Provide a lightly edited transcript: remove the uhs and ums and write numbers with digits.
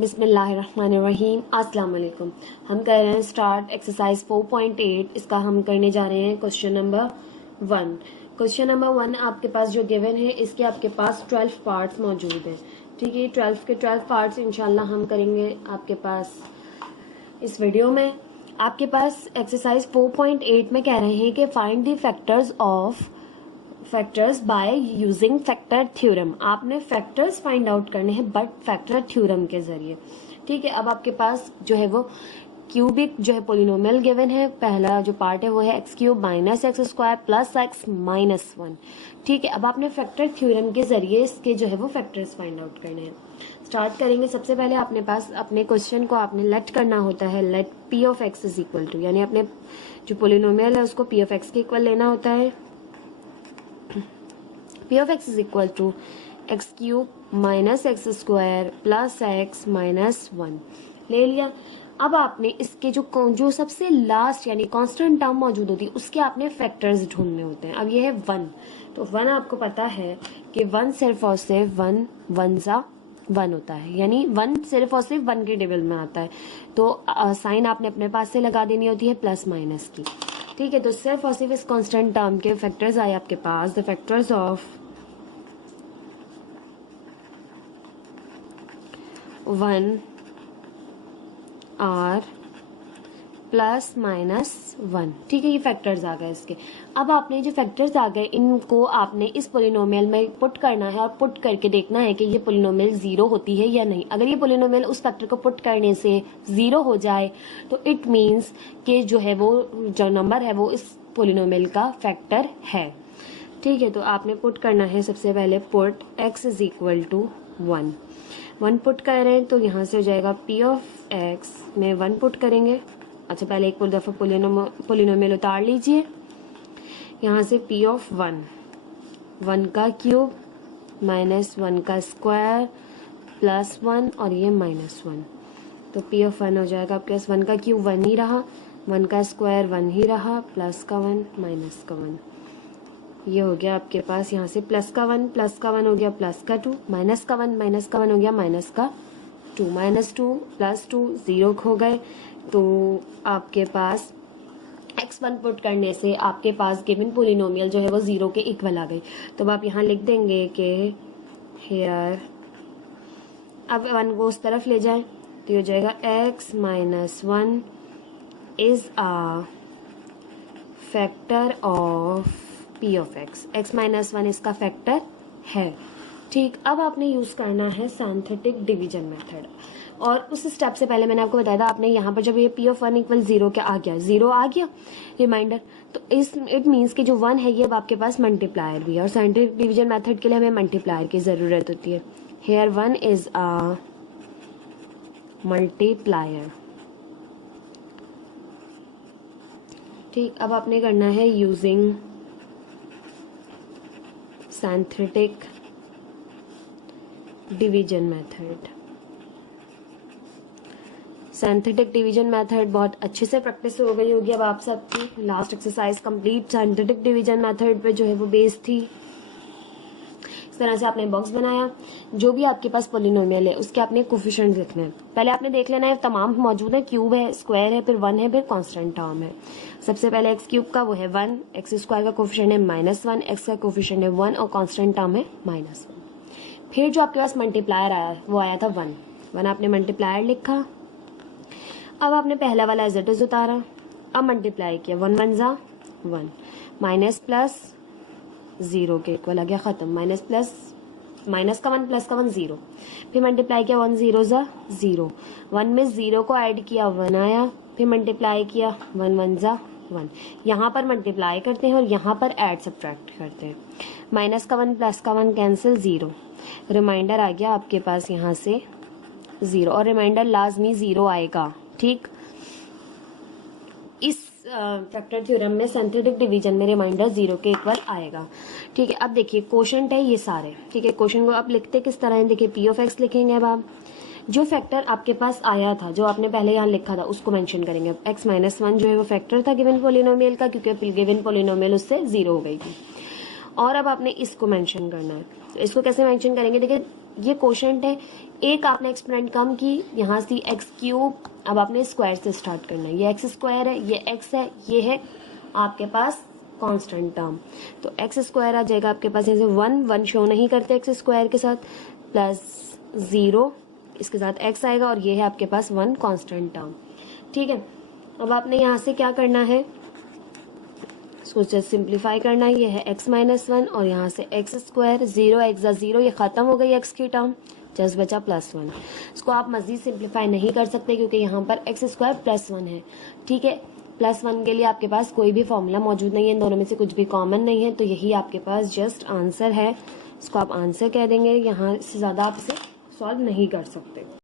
बिस्मिल्लाहिर्रहमानिर्रहीम। अस्सलाम वालेकुम। हम कर रहे हैं स्टार्ट एक्सरसाइज 4.8। इसका हम करने जा रहे हैं क्वेश्चन नंबर 1। क्वेश्चन नंबर 1 आपके पास जो गिवन है इसके आपके पास 12 पार्ट्स मौजूद हैं। ठीक है, 12 के 12 पार्ट्स इंशाल्लाह हम करेंगे आपके पास इस वीडियो में। आपके पास एक्सरसाइज 4.8 में कह रहे हैं कि find the factors by using factor theorem. आपने फैक्टर्स फाइंड आउट करने हैं बट फैक्टर थ्योरम के जरिए। ठीक है, अब आपके पास जो है वो क्यूबिक जो है पोलिनोमियल गिवन है। पहला जो पार्ट है वो है x cube minus x square plus x minus 1। ठीक है, अब आपने फैक्टर थ्योरम के जरिए इसके जो है वो फैक्टर्स फाइंड आउट करने हैं। स्टार्ट करेंगे। सबसे पहले अपने पास अपने क्वेश्चन को आपने लेट करना होता है। Let P of x is equal to, यानी अपने जो पोलिनोमियल है उसको पी ऑफ एक्स के इक्वल लेना होता है। P of x is equal to x cube minus x square plus x minus 1 ले लिया। अब आपने इसके जो सबसे लास्ट यानी कांस्टेंट टर्म मौजूद होती है उसके आपने फैक्टर्स ढूंढने होते हैं। अब ये है 1, तो 1 आपको पता है कि 1 सिर्फ और सिर्फ 1 सा 1 होता है, यानी 1 सिर्फ और सिर्फ 1 के टेबल में आता है। तो साइन आपने अपने पास से लगा देनी होती है प्लस माइनस की। ठीक है, तो सिर्फ और सिर्फ इस कांस्टेंट टर्म के फैक्टर्स आए आपके पास। The factors of 1 R plus minus 1। ठीक है, ये फैक्टर्स आ गए इसके। अब आपने जो फैक्टर्स आ गए इनको आपने इस पोलिनोमियल में पुट करना है और पुट करके देखना है कि ये पोलिनोमियल जीरो होती है या नहीं। अगर ये पोलिनोमियल उस फैक्टर को पुट करने से जीरो हो जाए तो इट मीन्स कि जो है वो जो नंबर है वो इस पोलिनोमियल का फैक्टर है। ठीक है, तो आपने पुट करना है सबसे पहले put x is equal to 1 put कर रहे हैं तो यहाँ से हो जाएगा p ऑफ x में 1 पुट करेंगे। अच्छा, पहले एक दफ़ा पोलिनोमियल उतार लीजिए। यहाँ से p ऑफ 1 का क्यूब माइनस 1 का स्क्वायर प्लस 1 और ये माइनस 1, तो p ऑफ 1 हो जाएगा आपके पास 1 का क्यूब 1 ही रहा, 1 का स्क्वायर 1 ही रहा, प्लस का 1 माइनस का 1। ये हो गया आपके पास यहाँ से प्लस का 1 हो गया प्लस का 2, माइनस का 1 हो गया माइनस का 2, माइनस 2 प्लस 2 0 खो गए। तो आपके पास x1 पुट करने से आपके पास गिवन पोलिनोमियल जो है वो 0 के इक्वल आ गई। तो अब आप यहाँ लिख देंगे कि हेयर, अब 1 को उस तरफ ले जाए तो ये हो जाएगा x minus 1 is a factor of p of x minus 1 इसका फैक्टर है। ठीक, अब आपने यूज करना है सिंथेटिक डिवीजन मेथड। और उस स्टेप से पहले मैंने आपको बताया था, आपने यहाँ पर जब ये p ऑफ 1 इक्वल 0 क्या आ गया, 0 आ गया रिमाइंडर, तो इट मीन्स कि जो 1 है ये अब आपके पास मल्टीप्लायर भी है और सिंथेटिक डिवीजन मेथड के लिए हमें मल्टीप्लायर की जरूरत होती है। Here 1 is a multiplier. ठीक, अब आपने करना है using synthetic division method. Synthetic division method बहुत अच्छे से प्रैक्टिस हो गई होगी अब आप सबकी। Last exercise complete synthetic division method पे जो है वो बेस थी। इस तरह से आपने बॉक्स बनाया। जो भी आपके पास पोलिनोमियल है उसके आपने कोफिशिएंट लिखने हैं। पहले आपने देख लेना है तमाम मौजूद है, क्यूब है, स्क्वायर है, फिर 1 है, फिर कांस्टेंट टर्म है। सबसे पहले एक्स क्यूब का वो है 1, एक्स स्क्वायर का कोफिशिएंट है -1, एक्स का कोफिशिएंट है 1 और कांस्टेंट टर्म है -1। फिर जो आपके पास मल्टीप्लायर आया वो आया था 1 आपने मल्टीप्लायर लिखा। अब आपने पहला वाला एज इट इज उतारा, अब मल्टीप्लाई किया 1 1 ज़ा 1, माइनस प्लस 0 के इक्वल आ गया, खत्म। माइनस का 1 प्लस का 1 0, फिर मल्टीप्लाई किया 1 0 ज़ा 0, 1 में 0 को ऐड किया 1 आया, फिर मल्टीप्लाई किया 1 1 ज़ा 1। यहाँ पर मल्टीप्लाई करते हैं और यहाँ पर ऐड सब्ट्रैक्ट करते हैं। माइनस का 1 प्लस का 1 कैंसिल, 0, रिमाइंडर आ गया आपके पास यहाँ से 0 और रिमाइंडर लाजमी 0 आएगा। ठीक, इस फैक्टर थ्योरम में सिंथेटिक डिवीजन में रिमाइंडर 0 के इक्वल आएगा। ठीक है, अब देखिए क्वोशंट है ये सारे। ठीक है, क्वोशंट को आप लिखते किस तरह है, देखिए p ऑफ x लिखेंगे। अब आप जो फैक्टर आपके पास आया था जो आपने पहले यहाँ लिखा था उसको मेंशन करेंगे। x माइनस 1 जो है वो फैक्टर था गिवन पोलिनोमियल का, क्योंकि गिवन पोलिनोमियल उससे 0 हो गई थी। और अब आपने इसको मेंशन करना है। तो इसको कैसे मेंशन करेंगे, देखिए ये कोशेंट है, एक आपने एक्सपोनेंट कम की, यहाँ से एक्स क्यूब, अब आपने स्क्वायर से स्टार्ट करना है। ये एक्स स्क्वायर है, ये एक्स है, ये है आपके पास कांस्टेंट टर्म, तो एक्स स्क्वायर आ जाएगा आपके पास, यहाँ से 1 शो नहीं करते एक्स स्क्वायर के साथ, प्लस 0 इसके साथ एक्स आएगा, और ये है आपके पास 1 कांस्टेंट टर्म। ठीक है, अब आपने यहाँ से क्या करना है, इसको जस्ट सिंप्लीफाई करना है। ये है x माइनस 1 और यहाँ से एक्स स्क्वायर, 0 एक्स 0, ये खत्म हो गई x की टर्म, जस्ट बचा +1। इसको आप मजीद सिंप्लीफाई नहीं कर सकते क्योंकि यहाँ पर एक्स स्क्वायर +1 है। ठीक है, +1 के लिए आपके पास कोई भी फॉर्मूला मौजूद नहीं है, इन दोनों में से कुछ भी कॉमन नहीं है, तो यही आपके पास जस्ट आंसर है। इसको आप आंसर कह देंगे, यहाँ से ज़्यादा आप इसे सॉल्व नहीं कर सकते।